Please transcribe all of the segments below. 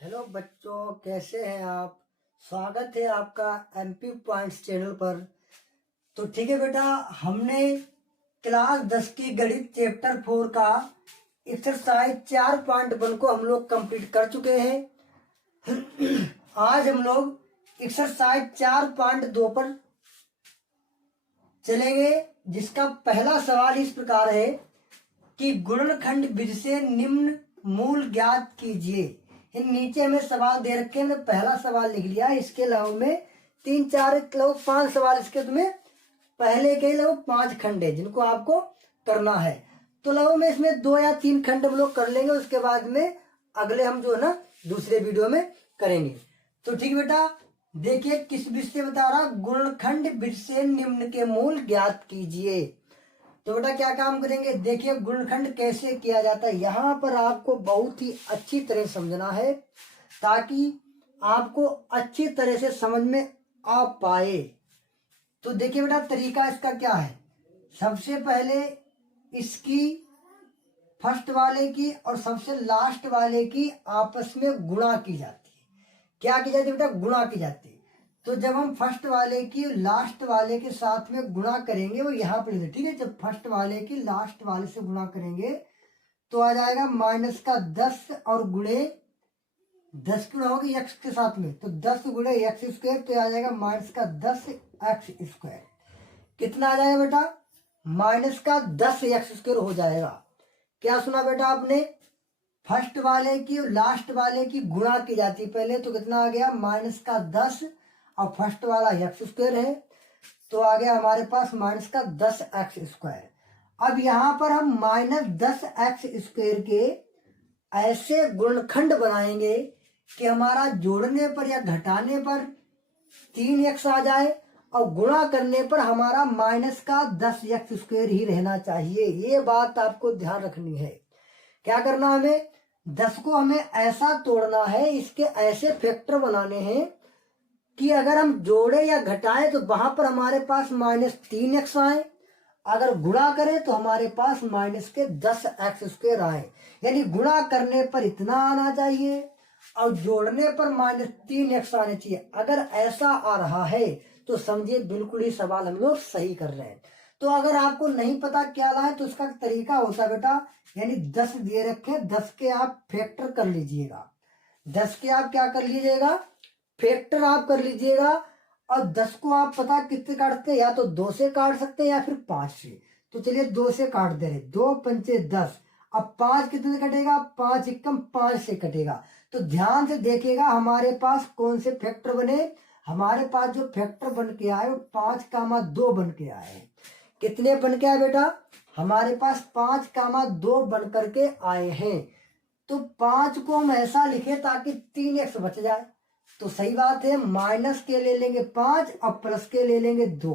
Hello बच्चों, कैसे हैं आप। स्वागत है आपका एमपी पॉइंट्स चैनल पर। तो ठीक है बेटा, हमने क्लास 10 की गणित चैप्टर 4 का एक्सरसाइज 4.1 को हम लोग कंप्लीट कर चुके हैं। आज हम लोग एक्सरसाइज 4.2 पर चलेंगे, जिसका पहला सवाल इस प्रकार है कि गुणनखंड विधि से निम्न मूल ज्ञात कीजिए। इन नीचे हमें सवाल दे रखे हैं, मैंने पहला सवाल लिख लिया। इसके अलावा में 3-4 लगभग 5 सवाल इसके तुम्हें पहले के लगभग 5 खंड है जिनको आपको करना है। तो लगभग में इसमें 2 या 3 खंड हम लोग कर लेंगे, उसके बाद में अगले हम जो है ना दूसरे वीडियो में करेंगे। तो ठीक बेटा, देखिए किस विधि से बता रहा, गुणनखंड विधि से निम्न के मूल ज्ञात कीजिए। तो बेटा क्या काम करेंगे, देखिए गुणनखंड कैसे किया जाता है, यहाँ पर आपको बहुत ही अच्छी तरह समझना है ताकि आपको अच्छी तरह से समझ में आ पाए। तो देखिए बेटा, तरीका इसका क्या है। सबसे पहले इसकी फर्स्ट वाले की और सबसे लास्ट वाले की आपस में गुणा की जाती है। क्या की जाती है बेटा, गुणा की जाती है। तो जब हम फर्स्ट वाले की लास्ट वाले के साथ में गुणा करेंगे, वो यहाँ पर ठीक है, जब फर्स्ट वाले की लास्ट वाले से गुणा करेंगे तो आ जाएगा -10 और गुणे 10 गुणा होगी x के साथ में, तो 10 गुणे x स्क्वायर, तो आ जाएगा -10x स्क्वायर। कितना आ जाएगा बेटा, -10x स्क्वायर हो जाएगा। क्या सुना बेटा आपने, फर्स्ट वाले की और लास्ट वाले की गुणा की जाती है पहले, तो कितना आ गया -10 और फर्स्ट वाला x स्क्वायर है, तो आ गया हमारे पास -10x स्क्वायर। अब यहाँ पर हम -10x स्क्वायर के ऐसे गुणनखंड बनाएंगे कि हमारा जोड़ने पर या घटाने पर 3x आ जाए और गुणा करने पर हमारा -10x स्क्वायर ही रहना चाहिए। ये बात आपको ध्यान रखनी है। क्या करना, हमें 10 को हमें ऐसा तोड़ना है, इसके ऐसे फैक्टर बनाने हैं कि अगर हम जोड़े या घटाएं तो वहां पर हमारे पास -3x आए, अगर गुणा करें तो हमारे पास -10x स्क्वायर आए। यानी गुणा करने पर इतना आना चाहिए और जोड़ने पर -3x आने चाहिए। अगर ऐसा आ रहा है तो समझिए बिल्कुल ही सवाल हम लोग सही कर रहे हैं। तो अगर आपको नहीं पता क्या लाए तो उसका तरीका होता है बेटा, यानी 10 दिए रखे, 10 के आप फैक्टर कर लीजिएगा। 10 के आप क्या कर लीजिएगा, फैक्टर आप कर लीजिएगा। और 10 को आप पता कितने काटते हैं, या तो 2 से काट सकते हैं या फिर 5 से। तो चलिए 2 से काट दे रहे, 2 पंचे 10। अब 5 कितने से कटेगा, 5 एकम 5 से कटेगा। तो ध्यान से देखिएगा हमारे पास कौन से फैक्टर बने। हमारे पास जो फैक्टर बन के आए वो 5,2 बन के आए। कितने बन के आए बेटा, हमारे पास 5,2 बन करके आए हैं। तो 5 को हम ऐसा लिखे ताकि 3x बच जाए, तो सही बात है, माइनस के ले लेंगे 5 और प्लस के ले लेंगे 2,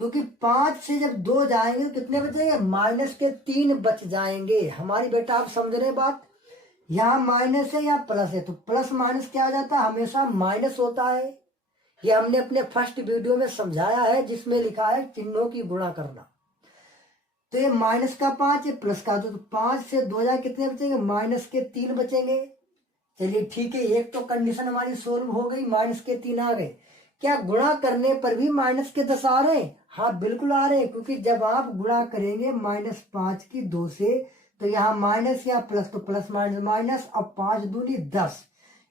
क्योंकि 5 से जब 2 जाएंगे तो कितने बचेंगे, माइनस के 3 बच जाएंगे। हमारी बेटा आप समझ रहे बात, यहाँ माइनस है या प्लस है, तो प्लस माइनस क्या आ जाता है, हमेशा माइनस होता है। ये हमने अपने फर्स्ट वीडियो में समझाया है, जिसमें लिखा है चिन्हों की गुणा करना। तो ये माइनस का 5 है, प्लस का 2, तो 5 से 2 जाए कितने बचेंगे, माइनस के 3 बचेंगे। चलिए ठीक है, एक तो कंडीशन हमारी सोल्व हो गई, माइनस के 3 आ गए। क्या गुणा करने पर भी माइनस के 10 आ रहे हैं, हाँ बिल्कुल आ रहे हैं, क्योंकि जब आप गुणा करेंगे -5 की 2 से, तो यहाँ माइनस या प्लस, तो प्लस माइनस माइनस, अब 5 दूनी 10।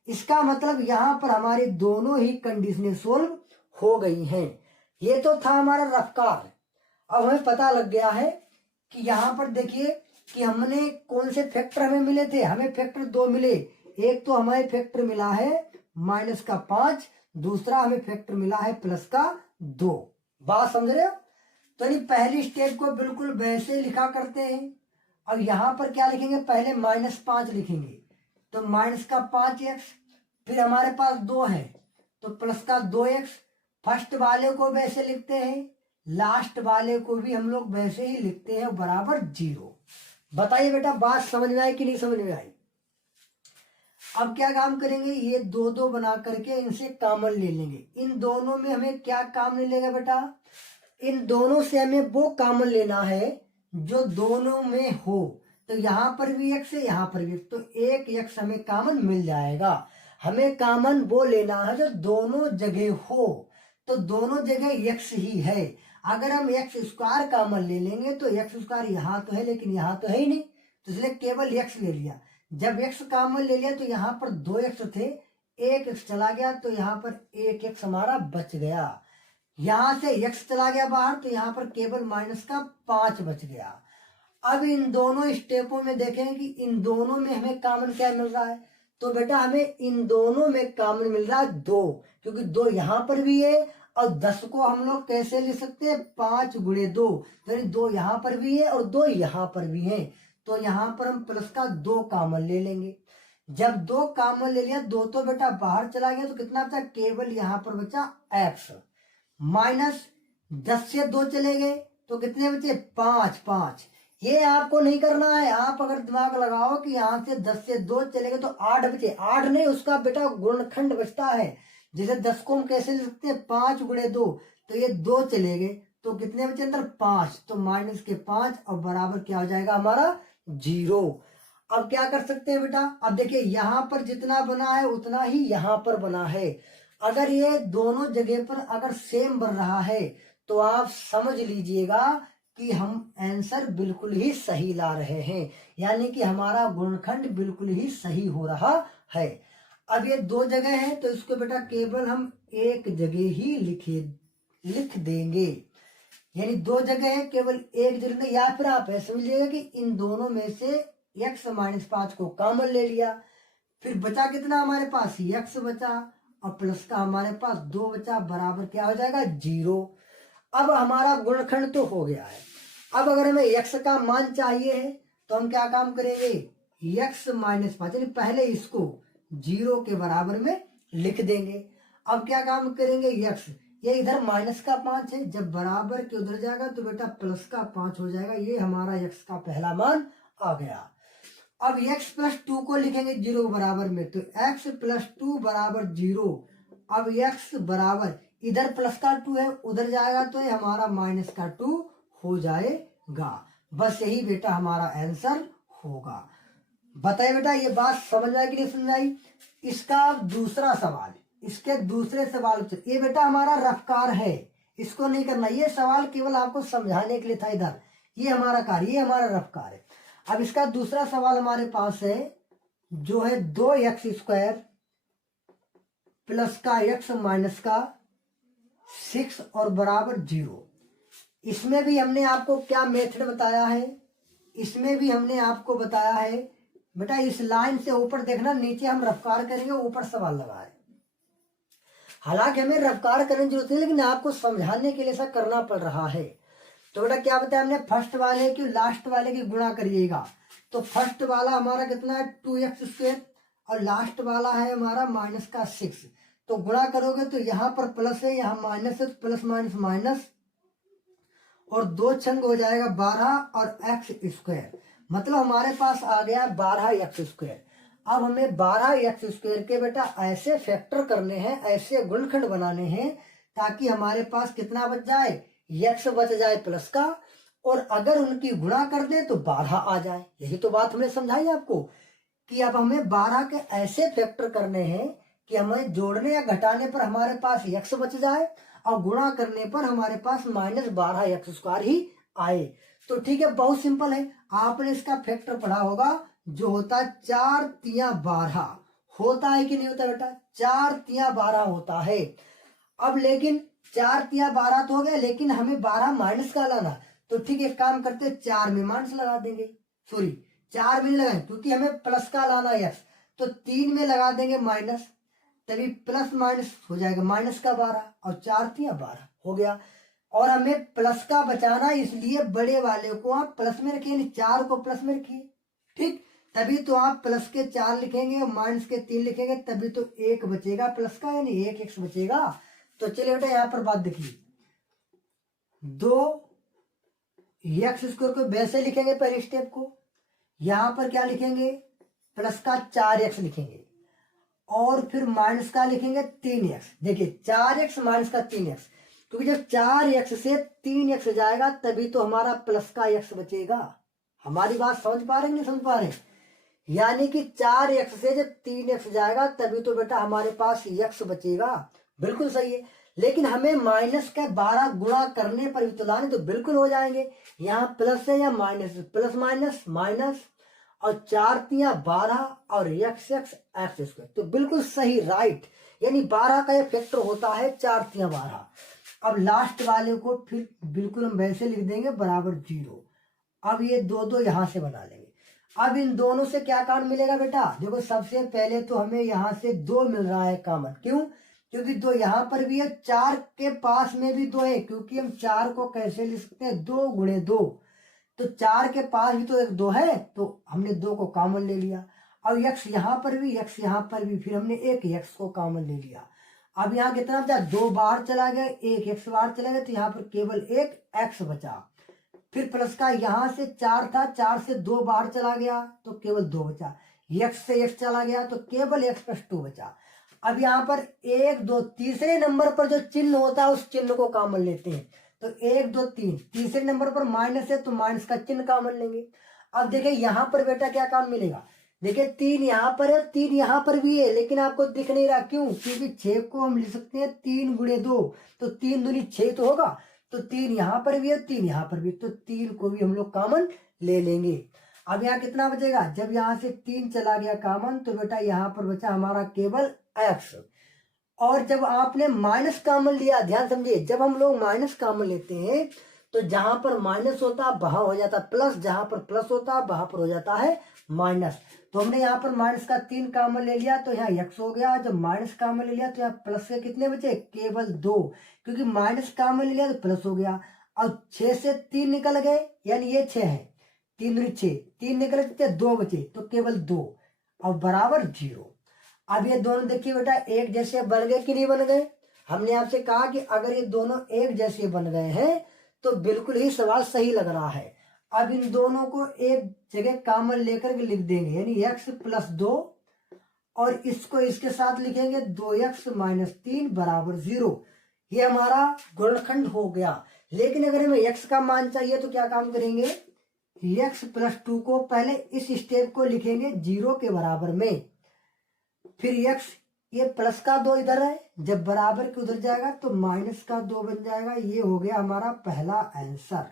इसका मतलब यहाँ पर हमारी दोनों ही कंडीशनें सोल्व हो गई हैं। ये तो था हमारा रफ्तार। अब हमें पता लग गया है कि यहाँ पर देखिए कि हमने कौन से फैक्टर हमें मिले थे, हमें फैक्टर 2 मिले। एक तो हमें फैक्टर मिला है -5, दूसरा हमें फैक्टर मिला है +2। बात समझ रहे हो। तो नहीं, पहली स्टेप को बिल्कुल वैसे लिखा करते हैं। अब यहाँ पर क्या लिखेंगे, पहले -5 लिखेंगे, तो -5x, फिर हमारे पास 2 है तो +2x। फर्स्ट वाले को वैसे लिखते हैं, लास्ट वाले को भी हम लोग वैसे ही लिखते हैं, बराबर 0। बताइए बेटा, बात समझ में आई कि नहीं समझ में आई। अब क्या काम करेंगे, ये 2-2 बना करके इनसे कॉमन ले लेंगे। इन दोनों में हमें क्या काम ले लेगा बेटा, इन दोनों से हमें वो कॉमन लेना है जो दोनों में हो। तो यहाँ पर भी x है, यहाँ पर भी x, तो एक x हमें कॉमन मिल जाएगा। हमें कॉमन वो लेना है जो दोनों जगह हो, तो दोनों जगह x ही है। अगर हम एक्स स्क्वायर कॉमन ले लेंगे तो एक्स स्क्वायर यहाँ तो है लेकिन यहाँ तो है ही नहीं, तो इसलिए केवल x ले लिया। जब x कॉमन ले लिया तो यहाँ पर 2x थे, एक x चला गया तो यहाँ पर एक x हमारा बच गया। यहाँ से x चला गया बाहर तो यहाँ पर केवल माइनस का 5 बच गया। अब इन दोनों स्टेपों में देखें कि इन दोनों में हमें कॉमन क्या मिल रहा है, तो बेटा हमें इन दोनों में कॉमन मिल रहा है 2, क्योंकि 2 यहाँ पर भी है और 10 को हम लोग कैसे लिख सकते हैं, 5 गुणे 2, यानी 2 यहाँ पर भी है और 2 यहाँ पर भी है, तो यहाँ पर हम प्लस का 2 कॉमन ले लेंगे। जब 2 कॉमन ले लिया, 2 तो बेटा बाहर चला गया तो कितना बचा, केवल यहाँ पर बचा x, माइनस 10 से 2 चले गए तो कितने बचे, 5। ये आपको नहीं करना है, आप अगर दिमाग लगाओ कि यहाँ से 10 से 2 चले गए तो 8 बचे, 8 नहीं उसका बेटा गुणनखंड बचता है। जैसे 10 को हम कैसे लिख सकते हैं, 5 गुणे 2, तो ये 2 चले गए तो कितने बचे अंदर, 5, तो माइनस के 5 और बराबर क्या हो जाएगा हमारा 0। अब क्या कर सकते हैं बेटा, अब देखिए यहाँ पर जितना बना है उतना ही यहाँ पर बना है। अगर ये दोनों जगह पर अगर सेम बन रहा है तो आप समझ लीजिएगा कि हम आंसर बिल्कुल ही सही ला रहे हैं, यानी कि हमारा गुणनखंड बिल्कुल ही सही हो रहा है। अब ये 2 जगह है तो इसको बेटा केवल हम एक जगह ही लिख देंगे, यानी 2 जगह है केवल एक जगह, या फिर आप ऐसे समझिएगा कि इन दोनों में से x माइनस 5 को कॉमन ले लिया, फिर बचा कितना हमारे पास, x बचा और प्लस का हमारे पास 2 बचा, बराबर क्या हो जाएगा 0। अब हमारा गुणनखंड तो हो गया है। अब अगर हमें x का मान चाहिए है तो हम क्या काम करेंगे, x माइनस 5, यानी पहले इसको 0 के बराबर में लिख देंगे। अब क्या काम करेंगे, x ये इधर माइनस का 5 है, जब बराबर के उधर जाएगा तो बेटा प्लस का 5 हो जाएगा। ये हमारा x का पहला मान आ गया। अब x प्लस 2 को लिखेंगे 0 के बराबर में, तो x प्लस 2 बराबर 0। अब x बराबर इधर प्लस का 2 है, उधर जाएगा तो ये हमारा माइनस का 2 हो जाएगा। बस यही बेटा हमारा आंसर होगा। बताइए बेटा ये बात समझ आई कि नहीं समझ आई। इसका दूसरा सवाल, इसके दूसरे सवाल, ये बेटा हमारा रफ्कार है, इसको नहीं करना, ये सवाल केवल आपको समझाने के लिए था। इधर ये हमारा कार्य, ये हमारा रफ्कार है। अब इसका दूसरा सवाल हमारे पास है जो है 2x² प्लस का x माइनस का 6 और बराबर 0। इसमें भी हमने आपको क्या मेथड बताया है, इसमें भी हमने आपको बताया है बेटा इस लाइन से ऊपर देखना, नीचे हम रफ्कार करेंगे, ऊपर सवाल लगा है। हालांकि हमें रफ्कार करने की जरूरत नहीं, लेकिन आपको समझाने के लिए ऐसा करना पड़ रहा है। तो बेटा क्या बताया हमने, फर्स्ट वाले की लास्ट वाले की गुणा करिएगा, तो फर्स्ट वाला हमारा कितना है 2x² और लास्ट वाला है हमारा माइनस का 6, तो गुणा करोगे तो यहाँ पर प्लस है, यहाँ माइनस है, प्लस माइनस माइनस, और 2 छंग हो जाएगा 12 और x², मतलब हमारे पास आ गया 12x²। अब हमें 12x² के बेटा ऐसे फैक्टर करने हैं, ऐसे गुणनखंड बनाने हैं ताकि हमारे पास कितना बच जाए, x बच जाए प्लस का, और अगर उनकी गुणा कर दे तो 12 आ जाए। यही तो बात हमने समझाई आपको कि अब हमें 12 के ऐसे फैक्टर करने हैं कि हमें जोड़ने या घटाने पर हमारे पास x बच जाए और गुणा करने पर हमारे पास -12x² ही आए। तो ठीक है, बहुत सिंपल है। आपने इसका फैक्टर पढ़ा होगा जो होता है 4 तिया 12, होता है कि नहीं होता बेटा, 4 तिया 12 होता है। अब लेकिन 4 तिया 12 तो हो गया, लेकिन हमें 12 माइनस का लाना, तो ठीक है काम करते 4 में माइनस लगा देंगे, सॉरी 4 में लगाए क्योंकि हमें प्लस का लाना है, तो 3 में लगा देंगे माइनस, तभी प्लस माइनस हो जाएगा माइनस का 12 और 4 तिया 12 हो गया। और हमें प्लस का बचाना, इसलिए बड़े वाले को आप प्लस में रखिए, 4 को प्लस में रखिए, ठीक, तभी तो आप प्लस के 4 लिखेंगे और माइनस के 3 लिखेंगे, तभी तो 1 बचेगा प्लस का, यानी 1x बचेगा। तो चलिए बेटा यहाँ पर बात देखिए, 2x² को वैसे लिखेंगे पहले स्टेप को, यहाँ पर क्या लिखेंगे प्लस का 4x लिखेंगे और फिर माइनस का लिखेंगे 3x। देखिए 4x माइनस का 3x, क्योंकि जब 4x से 3x जाएगा तभी तो हमारा प्लस का x बचेगा, हमारी बात समझ पा रहे हैं नहीं समझ पा रहे हैं? यानी कि 4x से जब 3x जाएगा तभी तो बेटा हमारे पास x बचेगा। बिल्कुल सही है। लेकिन हमें माइनस का 12 गुणा करने पर भी तो लाने तो बिल्कुल हो जाएंगे। यहाँ प्लस है या माइनस, प्लस माइनस माइनस, और 4×3=12 और x स्क्वायर, तो बिल्कुल सही, राइट। यानी 12 का ये फैक्टर होता है 4×3=12। अब लास्ट वाले को फिर बिल्कुल हम वैसे लिख देंगे बराबर 0। अब ये दो दो यहाँ से बना लेंगे। अब इन दोनों से क्या कॉमन मिलेगा बेटा? देखो सबसे पहले तो हमें यहाँ से 2 मिल रहा है कॉमन। क्यों? क्योंकि 2 यहाँ पर भी है, 4 के पास में भी 2 है, क्योंकि हम 4 को कैसे लिख सकते हैं? 2×2। तो 4 के पास भी तो एक 2 है, तो हमने 2 को कॉमन ले लिया। अब x यहाँ पर भी, x यहाँ पर भी, फिर हमने एक x को कॉमन ले लिया। अब यहाँ कितना बचा? 2 बाहर चला गया, एक x बाहर चला गया, तो यहाँ पर केवल एक x बचा। फिर प्लस का यहाँ से 4 था, 4 से 2 बाहर चला गया तो केवल 2 बचा। x से x चला गया तो केवल x+2 बचा। अब यहाँ पर 1 2 तीसरे नंबर पर जो चिन्ह होता है उस चिन्ह को कॉमन लेते हैं। तो 1 2 3, तीसरे नंबर पर माइनस है तो माइनस का चिन्ह कॉमन लेंगे। अब देखिए यहाँ पर बेटा क्या काम मिलेगा? देखिए 3 यहाँ पर है, 3 यहाँ पर भी है, लेकिन आपको दिख नहीं रहा। क्यों? क्योंकि 6 को हम लिख सकते हैं 3×2, तो 3 दूनी 6 तो होगा। तो 3 यहाँ पर भी है, 3 यहाँ पर भी, तो 3 को भी हम लोग कॉमन ले लेंगे। अब यहाँ कितना बचेगा? जब यहाँ से 3 चला गया कॉमन तो बेटा यहाँ पर बचा हमारा केवल x। और जब आपने माइनस कॉमन लिया, ध्यान समझिए, जब हम लोग माइनस कॉमन लेते हैं तो जहां पर माइनस होता है वहां हो जाता है प्लस, जहां पर प्लस होता है वहां पर हो जाता है माइनस। तो हमने यहाँ पर माइनस का 3 कॉमन ले लिया तो यहाँ x हो गया। जब माइनस कॉमन ले लिया तो यहाँ प्लस के कितने बचे? केवल 2, क्योंकि माइनस कॉमन ले लिया तो प्लस हो गया। अब 6 से 3 निकल गए, यानी ये 6 है, 3 दूनी 6, 3 निकल गए, 2 बचे, तो केवल 2, अब बराबर 0। अब ये दोनों देखिए बेटा एक जैसे बन गए कि नहीं बन गए? हमने आपसे कहा कि अगर ये दोनों एक जैसे बन गए हैं तो बिल्कुल ही सवाल सही लग रहा है। अब इन दोनों को एक जगह कॉमन लेकर के लिख देंगे, यानी x+2, और इसको इसके साथ लिखेंगे 2x-3 बराबर 0। ये हमारा गुणनखंड हो गया। लेकिन अगर हमें x का मान चाहिए तो क्या काम करेंगे? x+2 को पहले इस स्टेप को लिखेंगे 0 के बराबर में, फिर x, ये प्लस का 2 इधर है, जब बराबर के उधर जाएगा तो माइनस का 2 बन जाएगा। ये हो गया हमारा पहला आंसर।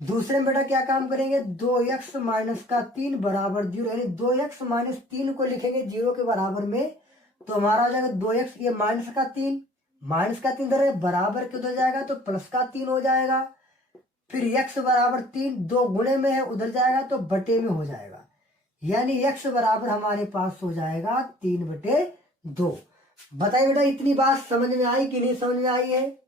दूसरे में बेटा क्या काम करेंगे? 2x-3 बराबर 0, यानी 2x-3 को लिखेंगे 0 के बराबर में, तो हमारा आ जाएगा 2x, ये माइनस का 3 इधर है, बराबर के उधर जाएगा तो प्लस का 3 हो जाएगा। फिर x बराबर 3, 2 गुणे में है, उधर जाएगा तो बटे में हो जाएगा, यानी x बराबर हमारे पास हो जाएगा 3/2। बताइए बेटा इतनी बात समझ में आई कि नहीं समझ में आई है?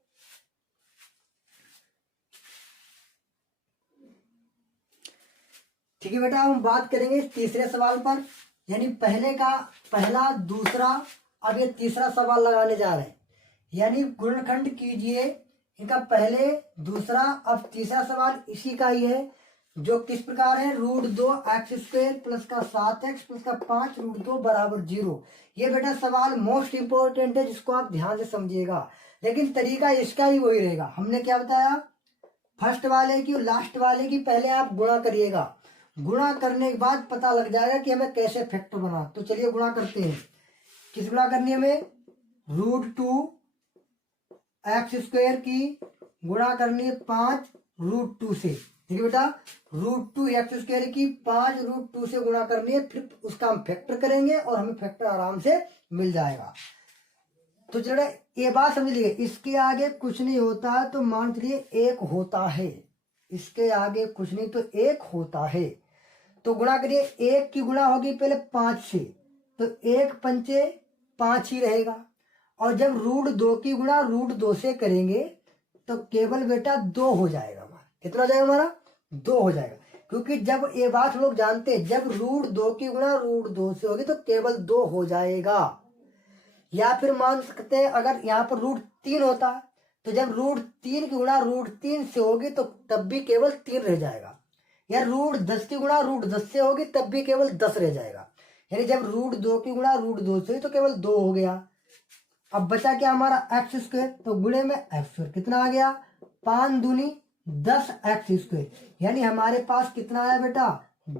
ठीक है बेटा, हम बात करेंगे तीसरे सवाल पर, यानी पहला दूसरा, अब ये तीसरा सवाल लगाने जा रहे हैं। यानी गुणनखंड कीजिए, इनका पहले दूसरा अब तीसरा सवाल इसी का ही है, जो किस प्रकार है? √2x² प्लस का 7x प्लस का 5 √2 बराबर 0। ये बेटा सवाल मोस्ट इंपोर्टेंट है, जिसको आप ध्यान से समझिएगा, लेकिन तरीका इसका ही वही रहेगा। हमने क्या बताया? फर्स्ट वाले की और लास्ट वाले की पहले आप गुणा करिएगा, गुणा करने के बाद पता लग जाएगा कि हमें कैसे फैक्टर बना। तो चलिए गुणा करते हैं। किस गुणा करनी है हमें? √2x² की गुणा करनी है 5 √2 से। ठीक है बेटा, √2x² की 5 √2 से गुणा करनी है, फिर उसका हम फैक्टर करेंगे और हमें फैक्टर आराम से मिल जाएगा। तो चलो ये बात समझ लीजिए, इसके आगे कुछ नहीं होता तो मान चलिए 1 होता है, इसके आगे कुछ नहीं तो 1 होता है। तो गुणा करिए, 1 की गुणा होगी पहले 5 से, तो 1×5 5 ही रहेगा। और जब √2 की गुणा √2 से करेंगे तो केवल बेटा 2 हो जाएगा हमारा। कितना हो जाएगा हमारा? 2 हो जाएगा, क्योंकि जब ये बात लोग जानते हैं, जब √2 की गुणा √2 से होगी तो केवल 2 हो जाएगा। या फिर मान सकते हैं अगर यहाँ पर √3 होता तो जब √3 की गुणा √3 से होगी तो तब भी केवल 3 रह जाएगा, या √10 की गुणा √10 से होगी तब भी केवल 10 रह जाएगा। यानी जब √2 की गुणा √2 से तो केवल 2 हो गया। अब बचा क्या हमारा? x², तो गुणे में x², कितना आ गया? 5 दूनी 10x², यानी हमारे पास कितना आया बेटा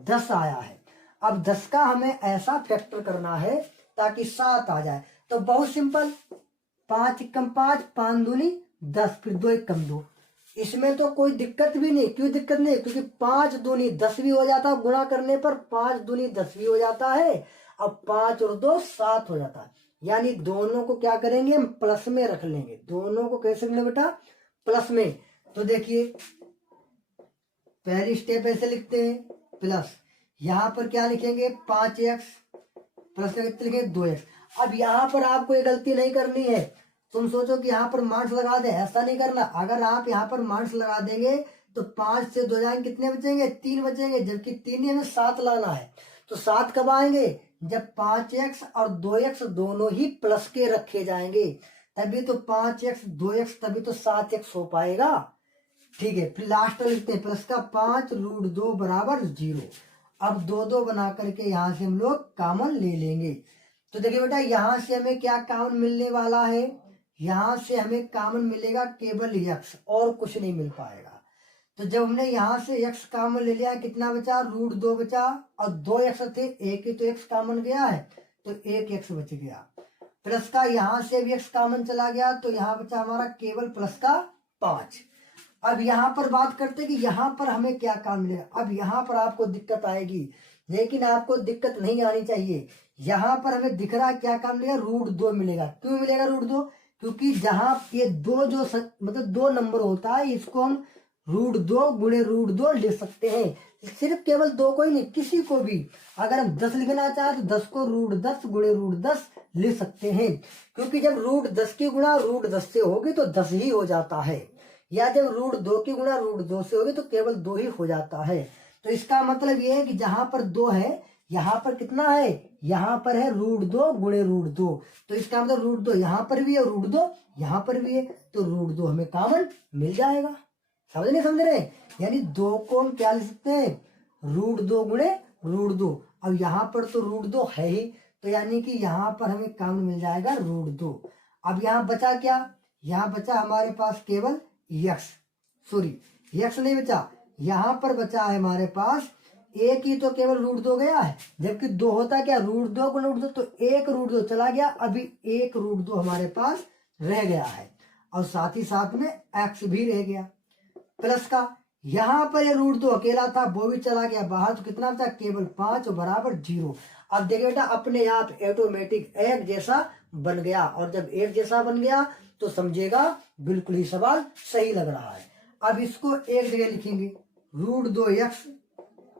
10 आया है। अब 10 का हमें ऐसा फैक्टर करना है ताकि 7 आ जाए। तो बहुत सिंपल, 5 कम 5, 5 दूनी 10, फिर 2 1 कम 2। इसमें तो कोई दिक्कत भी नहीं। क्यों दिक्कत नहीं? क्योंकि 5 दूनी 10 भी हो जाता है, गुणा करने पर 5 दूनी 10 भी हो जाता है। अब 5 और 2 7 हो जाता है, यानी दोनों को क्या करेंगे हम प्लस में रख लेंगे। दोनों को कैसे रखना बेटा प्लस में। तो देखिए पहली स्टेप ऐसे लिखते हैं प्लस, यहां पर क्या लिखेंगे 5x प्लस कितने लिखेंगे 2x। अब यहां पर आपको ये गलती नहीं करनी है, तुम सोचो कि यहाँ पर मार्क्स लगा दे, ऐसा नहीं करना। अगर आप यहाँ पर मार्क्स लगा देंगे तो 5 से 2 जाएंगे, कितने बचेंगे 3 बचेंगे, जबकि 3 हमें 7 लाना है। तो 7 कब आएंगे? जब 5x और 2x दोनों ही प्लस के रखे जाएंगे, तभी तो 5x 2x तभी तो 7x हो पाएगा। ठीक है, फिर लास्ट में लिखते हैं प्लस का 5 रूट 2 बराबर 0। अब 2 2 बना करके यहाँ से हम लोग कॉमन ले लेंगे। तो देखिए बेटा यहाँ से हमें क्या कॉमन मिलने वाला है, यहाँ से हमें कॉमन मिलेगा केवल x, और कुछ नहीं मिल पाएगा। तो जब हमने यहाँ से x कॉमन ले लिया, कितना बचा रूट 2 बचा, और 2x थे, एक ही तो x कॉमन गया है तो 1x बच गया। प्लस का यहाँ से भी x कॉमन चला गया, तो यहाँ बचा हमारा केवल प्लस का 5। अब यहाँ पर बात करते हैं कि यहाँ पर हमें क्या काम मिलेगा। अब यहाँ पर आपको दिक्कत आएगी, लेकिन आपको दिक्कत नहीं आनी चाहिए। यहाँ पर हमें दिख रहा है क्या काम मिलेगा रूट 2 मिलेगा। क्यों मिलेगा रूट 2? क्योंकि जहां ये दो जो मतलब 2 नंबर होता है, इसको हम रूट 2 गुणे रूट 2 ले सकते हैं। सिर्फ केवल 2 को ही नहीं, किसी को भी अगर हम 10 लिखना चाहें तो 10 को रूट 10 गुणे रूट 10 ले सकते हैं। क्योंकि जब रूट 10 की गुणा रूट 10 से होगी तो 10 ही हो जाता है, या जब रूट 2 की गुणा रूट 2 से होगी तो केवल 2 ही हो जाता है। तो इसका मतलब ये है कि जहां पर 2 है, यहाँ पर कितना है, यहाँ पर है रूट 2 गुणे रूट 2। तो इसका मतलब रूट 2 यहाँ पर भी है, रूट 2 यहाँ पर भी है, तो रूट 2 हमें कॉमन मिल जाएगा। समझ नहीं समझ रहे? यानी 2 को हम क्या लिख सकते हैं रूट 2 गुणे रूट 2। अब यहाँ पर तो रूट 2 है ही, तो यानी कि यहाँ पर हमें कॉमन मिल जाएगा रूट 2। अब यहाँ बचा क्या, यहाँ बचा हमारे पास केवल x, सॉरी x नहीं बचा, यहाँ पर बचा है हमारे पास एक ही तो केवल रूट 2 गया है, जबकि 2 होता क्या रूट 2 गुणे रूट 2, तो एक रूट 2 चला गया, अभी एक रूट 2 हमारे पास रह गया है, और साथ ही साथ में x भी रह गया। प्लस का यहाँ पर ये रूट 2 अकेला था, वो भी चला गया बाहर, तो कितना बचा केवल 5 बराबर 0। अब देखिए बेटा अपने आप ऑटोमेटिक एक जैसा बन गया, और जब एक जैसा बन गया तो समझेगा बिल्कुल ही सवाल सही लग रहा है। अब इसको एक जगह लिखेंगे रूट 2x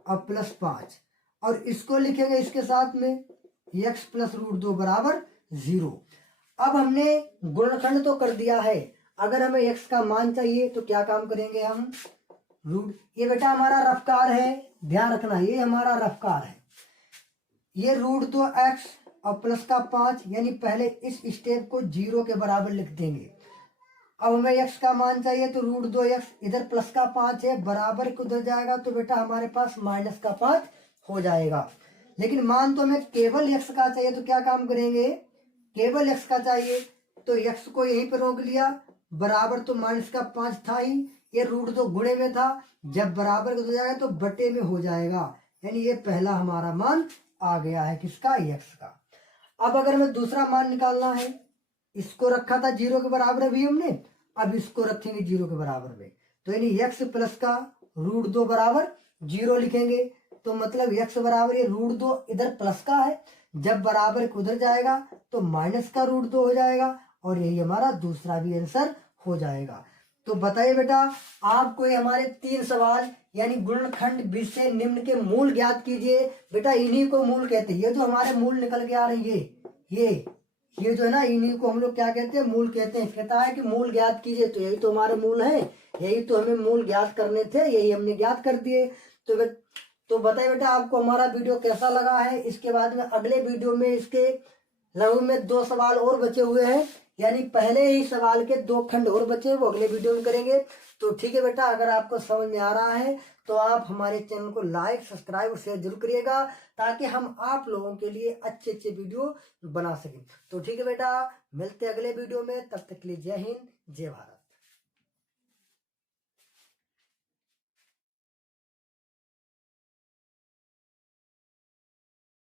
अब प्लस 5, और इसको लिखेंगे इसके साथ में x प्लस रूट 2 बराबर 0। अब हमने गुणनखंड तो कर दिया है, अगर हमें x का मान चाहिए तो क्या काम करेंगे हम रूट, ये बेटा हमारा रफ्कार है, ध्यान रखना ये हमारा रफ्कार है, ये रूट 2x और प्लस का 5, यानी पहले इस स्टेप को 0 के बराबर लिख देंगे। अब हमें x का मान चाहिए तो रूट 2x, इधर प्लस का 5 है, बराबर को उधर जाएगा तो बेटा हमारे पास माइनस का 5 हो जाएगा। लेकिन मान तो हमें केवल x का चाहिए, तो क्या काम करेंगे केवल x का चाहिए तो x को यहीं पर रोक लिया, बराबर तो माइनस का 5 था ही, ये रूट 2 गुणे में था, जब बराबर हो जाएगा तो बटे में हो जाएगा, यानी ये पहला हमारा मान आ गया है किसका x का। अब अगर हमें दूसरा मान निकालना है, इसको रखा था 0 के बराबर अभी हमने, अब इसको रखेंगे 0 के बराबर में, तो यानी x प्लस का रूट 2 बराबर 0 लिखेंगे, तो मतलब x बराबर ये रूट 2 इधर प्लस का है, जब बराबर उधर जाएगा तो माइनस का रूट 2 हो जाएगा, और यही हमारा दूसरा भी आंसर हो जाएगा। तो बताइए बेटा आपको ये हमारे 3 सवाल यानी गुणनखंड विषय निम्न के मूल ज्ञात कीजिए, बेटा इन्हीं को मूल कहते हैं, ये जो हमारे मूल निकल के आ रही है ये जो है ना इन्हीं को हम लोग क्या कहते हैं मूल कहते हैं। कहता है कि मूल ज्ञात कीजिए, तो यही तो हमारे मूल है, यही तो हमें मूल ज्ञात करने थे, यही हमने ज्ञात कर दिए। तो बताइए बेटा आपको हमारा वीडियो कैसा लगा है। इसके बाद में अगले वीडियो में इसके लगभग में 2 सवाल और बचे हुए हैं, यानी पहले ही सवाल के 2 खंड और बचे, वो अगले वीडियो में करेंगे। तो ठीक है बेटा, अगर आपको समझ में आ रहा है तो आप हमारे चैनल को लाइक सब्सक्राइब और शेयर जरूर करिएगा, ताकि हम आप लोगों के लिए अच्छे अच्छे वीडियो बना सकें। तो ठीक है बेटा, मिलते हैं अगले वीडियो में, तब तक के लिए जय हिंद जय भारत।